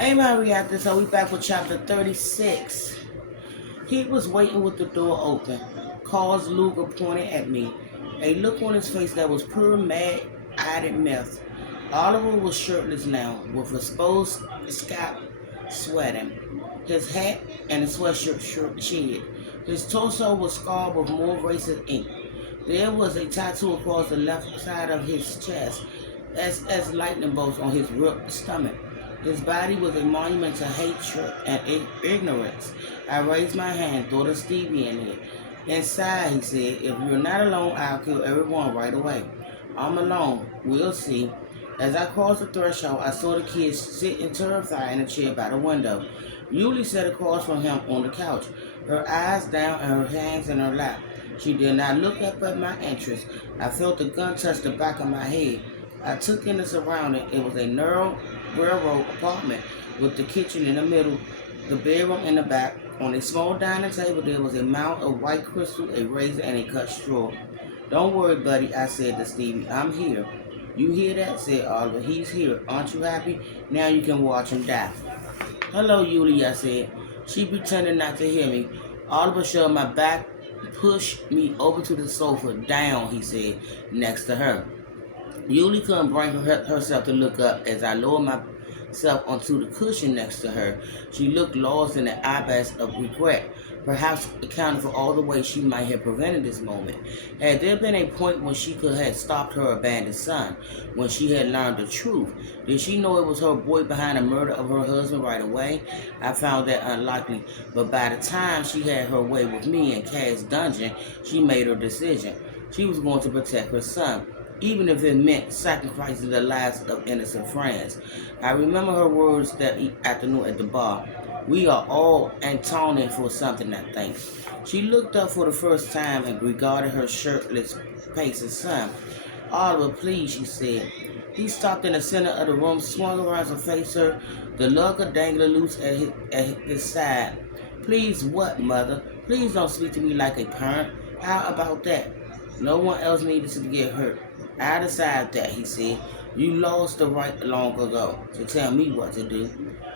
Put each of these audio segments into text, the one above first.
Amen, reactor. So we back with chapter 36. He was waiting with the door open. Carl's Luger pointed at me, a look on his face that was pure mad-eyed meth. Oliver was shirtless now, with exposed scalp sweating. His hat and his sweatshirt shed. His torso was scarred with more racist ink. There was a tattoo across the left side of his chest, as lightning bolts on his ripped stomach. His body was a monument to hatred and ignorance. I raised my hand, thought of Stevie in it. Inside, he said, if you're not alone, I'll kill everyone right away. I'm alone. We'll see. As I crossed the threshold, I saw the kid sitting terrified in a chair by the window. Yulie sat across from him on the couch, her eyes down and her hands in her lap. She did not look up at my entrance. I felt the gun touch the back of my head. I took in the surrounding. It was a narrow railroad apartment with the kitchen in the middle, the bedroom in the back. On a small dining table there was a mound of white crystal, a razor, and a cut straw. Don't worry, buddy, I said to Stevie. I'm here. You hear that? Said Oliver. He's here. Aren't you happy? Now you can watch him die. Hello, Yulie, I said. She pretended not to hear me. Oliver shoved my back, pushed me over to the sofa. Down, he said, next to her. Yulie couldn't bring herself to look up as I lowered myself onto the cushion next to her. She looked lost in the abyss of regret, perhaps accounting for all the ways she might have prevented this moment. Had there been a point when she could have stopped her abandoned son, when she had learned the truth? Did she know it was her boy behind the murder of her husband right away? I found that unlikely, but by the time she had her way with me in Cass Dungeon, she made her decision. She was going to protect her son, even if it meant sacrificing the lives of innocent friends. I remember her words that afternoon at the bar. We are all Antonian for something, I think. She looked up for the first time and regarded her shirtless, pacing son. Oliver, please, she said. He stopped in the center of the room, swung around to face her, the lugger dangling loose at his side. Please what, mother? Please don't speak to me like a parent. How about that? No one else needed to get hurt. I decided that, he said. You lost the right long ago to tell me what to do.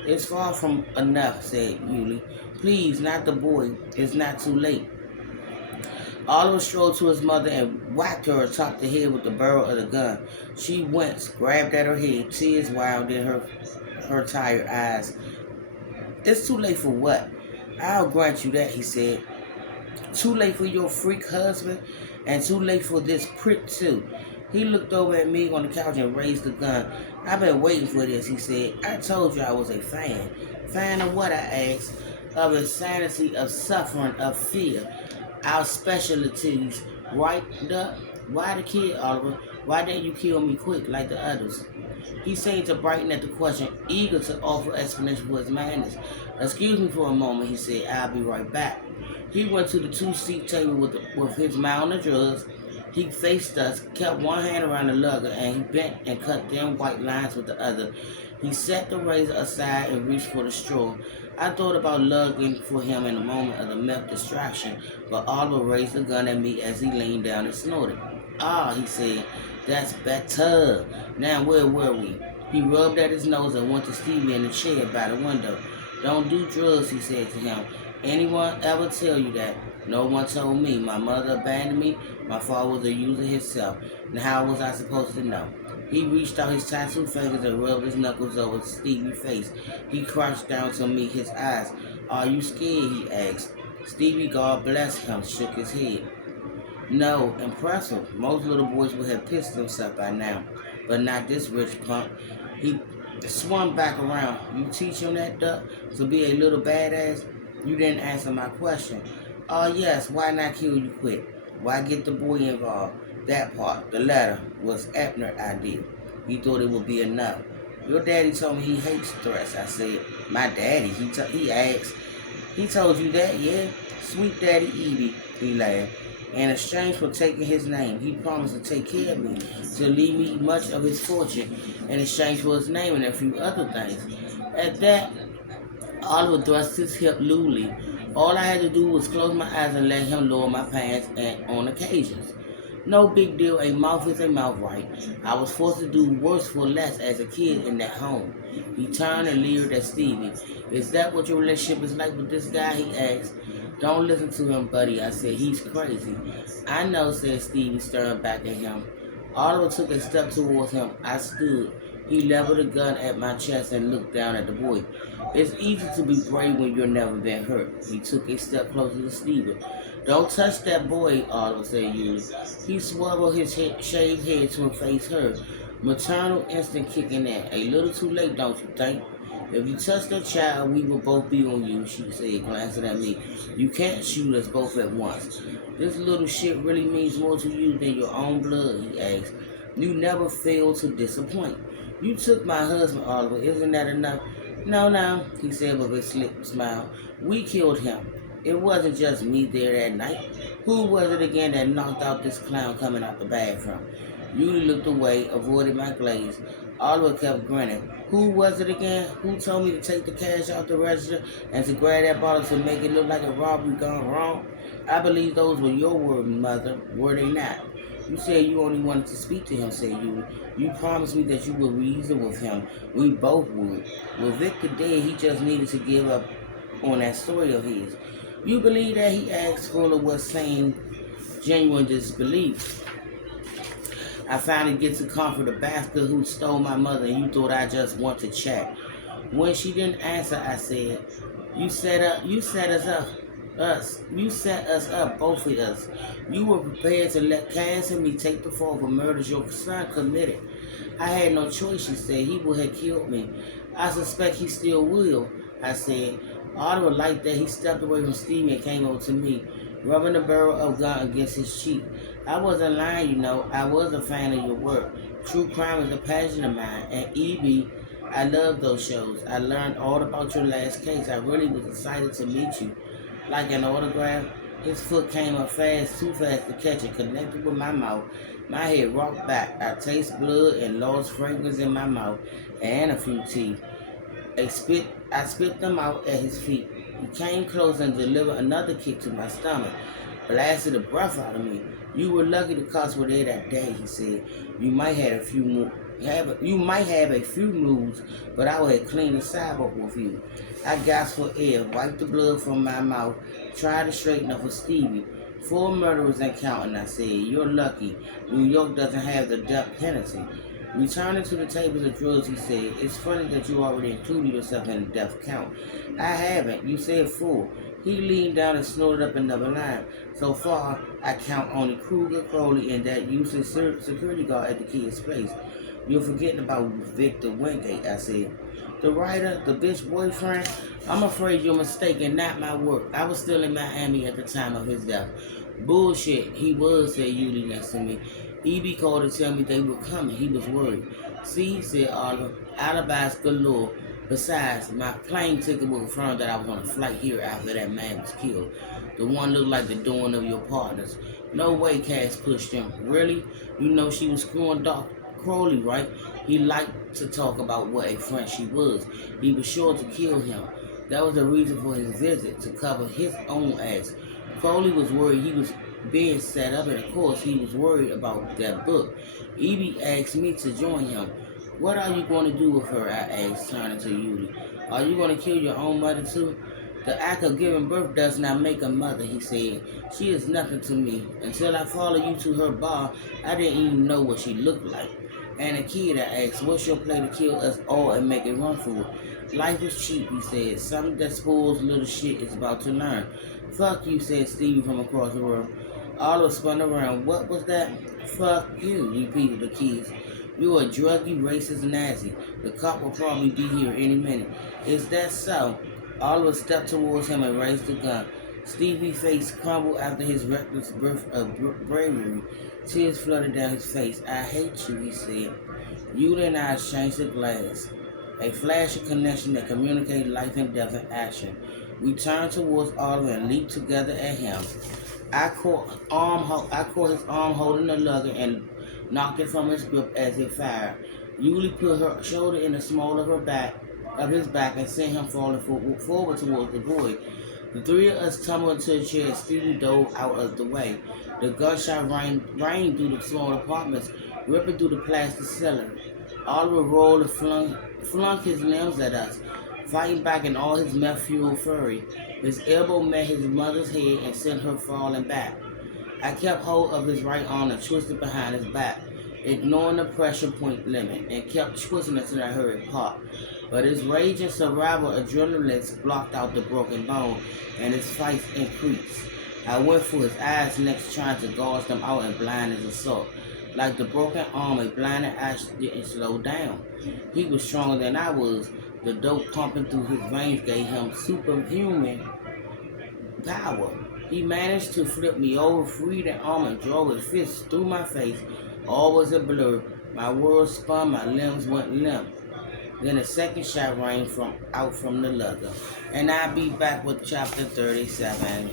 It's far from enough, said Yulie. Please, not the boy. It's not too late. Oliver strode to his mother and whacked her atop the head with the barrel of the gun. She winced, grabbed at her head, tears wild in her tired eyes. It's too late for what? I'll grant you that, he said. Too late for your freak husband, and too late for this prick too. He looked over at me on the couch and raised the gun. I've been waiting for this, he said. I told you I was a fan. Fan of what, I asked? Of insanity, of suffering, of fear. Our specialties, right, Duck? Why the kid, Oliver? Why didn't you kill me quick like the others? He seemed to brighten at the question, eager to offer explanation for his madness. Excuse me for a moment, he said. I'll be right back. He went to the two-seat table with his mound of drugs. He faced us, kept one hand around the lugger, and he bent and cut thin white lines with the other. He set the razor aside and reached for the straw. I thought about lugging for him in a moment of the meth distraction, but Oliver raised the gun at me as he leaned down and snorted. Ah, he said, that's better. Now where were we? He rubbed at his nose and went to Stevie in the chair by the window. Don't do drugs, he said to him. Anyone ever tell you that? No one told me. My mother abandoned me. My father was a user himself. And how was I supposed to know? He reached out his tattooed fingers and rubbed his knuckles over Stevie's face. He crouched down to meet his eyes. Are you scared? He asked. Stevie, God bless him, shook his head. No, impressive. Most little boys would have pissed themselves by now. But not this rich punk. He swung back around. You teach him that, Duck? To be a little badass? You didn't answer my question. Oh, yes, why not kill you quick? Why get the boy involved? That part, the latter, was Abner's idea. He thought it would be enough. Your daddy told me he hates threats, I said. My daddy, he asked. He told you that, yeah? Sweet Daddy Evie, he laughed. In exchange for taking his name, he promised to take care of me, to leave me much of his fortune in exchange for his name and a few other things. At that, Oliver thrust his hip lewdly. All I had to do was close my eyes and let him lower my pants on occasions. No big deal, a mouth is a mouth, right? I was forced to do worse for less as a kid in that home. He turned and leered at Stevie. Is that what your relationship is like with this guy? He asked. Don't listen to him, buddy. I said, he's crazy. I know, said Stevie, staring back at him. Oliver took a step towards him. I stood. He leveled a gun at my chest and looked down at the boy. It's easy to be brave when you've never been hurt. He took a step closer to Stevie. Don't touch that boy, Oliver said Euley. He swaddled his shaved head to face her. Maternal instinct kicking in. A little too late, don't you think? If you touch that child, we will both be on you, she said, glancing at me. You can't shoot us both at once. This little shit really means more to you than your own blood, he asked. You never fail to disappoint. You took my husband, Oliver. Isn't that enough? No, he said with a slick smile. We killed him. It wasn't just me there that night. Who was it again that knocked out this clown coming out the bathroom? Yuli looked away, avoided my gaze. Oliver kept grinning. Who was it again? Who told me to take the cash out the register and to grab that bottle to make it look like a robbery gone wrong? I believe those were your words, mother, were they not? You said you only wanted to speak to him, said Yuli. You promised me that you would reason with him. We both would. With Victor dead, he just needed to give up on that story of his. You believe that? He asked, full of what seemed genuine disbelief. I finally get to comfort the bastard who stole my mother, and you thought I just want to chat. When she didn't answer, I said, you set us up, both of us. You were prepared to let Cass and me take the fall for murders your son committed. I had no choice, she said. He would have killed me. I suspect he still will, I said. Oliver liked that. He stepped away from Stevie and came over to me, rubbing the barrel of gun against his cheek. I wasn't lying, you know. I was a fan of your work. True crime is a passion of mine. And E.B., I love those shows. I learned all about your last case. I really was excited to meet you. Like an autograph, his foot came up fast, too fast to catch it, connected with my mouth. My head rocked back. I taste blood and lost fragrance in my mouth and a few teeth. I spit them out at his feet. He came close and delivered another kick to my stomach, blasted the breath out of me. You were lucky the cops were there that day, he said. You might have a few moves, but I would have cleaned the sidewalk with you. I gasped for air, wiped the blood from my mouth, tried to straighten up with Stevie. 4 murderers and counting, I said. You're lucky. New York doesn't have the death penalty. Returning to the tables of drugs, he said, it's funny that you already included yourself in the death count. I haven't. You said 4. He leaned down and snorted up another line. So far, I count only Kruger, Crowley, and that useless security guard at the kid's place. You're forgetting about Victor Wingate, I said. The writer, the bitch boyfriend? I'm afraid you're mistaken, not my work. I was still in Miami at the time of his death. Bullshit, he was, said Yuli next to me. E.B. called to tell me they were coming. He was worried. See, said Oliver, alibis galore. Besides, my plane ticket will confirm that I was on a flight here after that man was killed. The one looked like the doing of your partners. No way, Cass pushed him. Really? You know she was screwing Doc Crowley, right? He liked to talk about what a friend she was. He was sure to kill him. That was the reason for his visit, to cover his own ass. Crowley was worried he was being set up, and of course he was worried about that book. E.B. asked me to join him. What are you going to do with her? I asked, turning to Yuli. Are you going to kill your own mother too? The act of giving birth does not make a mother, he said. She is nothing to me. Until I followed you to her bar, I didn't even know what she looked like. And a kid, I asked, what's your play to kill us all and make it run for it? Life is cheap, he said. Something that spoils little shit is about to learn. Fuck you, said Stevie from across the room. Oliver spun around. What was that? Fuck you, repeated the kids. You're a druggy, racist Nazi. The cop will probably be here any minute. Is that so? Oliver stepped towards him and raised the gun. Stevie's face crumbled after his reckless burst of bravery. Tears flooded down his face. I hate you, he said. Yuli and I exchanged a glance. A flash of connection that communicated life and death in action. We turned towards Oliver and leaped together at him. I caught his arm holding the lugger and knocked it from his grip as it fired. Yuli put her shoulder in the small of his back and sent him falling forward towards the boy. The three of us tumbled into a chair and Stevie dove out of the way. The gunshot rang through the small apartments, ripping through the plastic ceiling. Oliver rolled and flung his limbs at us, fighting back in all his meth-fueled fury. His elbow met his mother's head and sent her falling back. I kept hold of his right arm and twisted behind his back, ignoring the pressure point limit, and kept twisting until I heard it pop. But his raging survival adrenaline blocked out the broken bone, and his fights increased. I went for his eyes next, trying to gouge them out and blind his assault. Like the broken arm, a blinded eye didn't slow down. He was stronger than I was. The dope pumping through his veins gave him superhuman power. He managed to flip me over, freed the arm, and drove his fist through my face. All was a blur. My world spun, my limbs went limp. Then a second shot rang out from the leather. And I'll be back with chapter 37.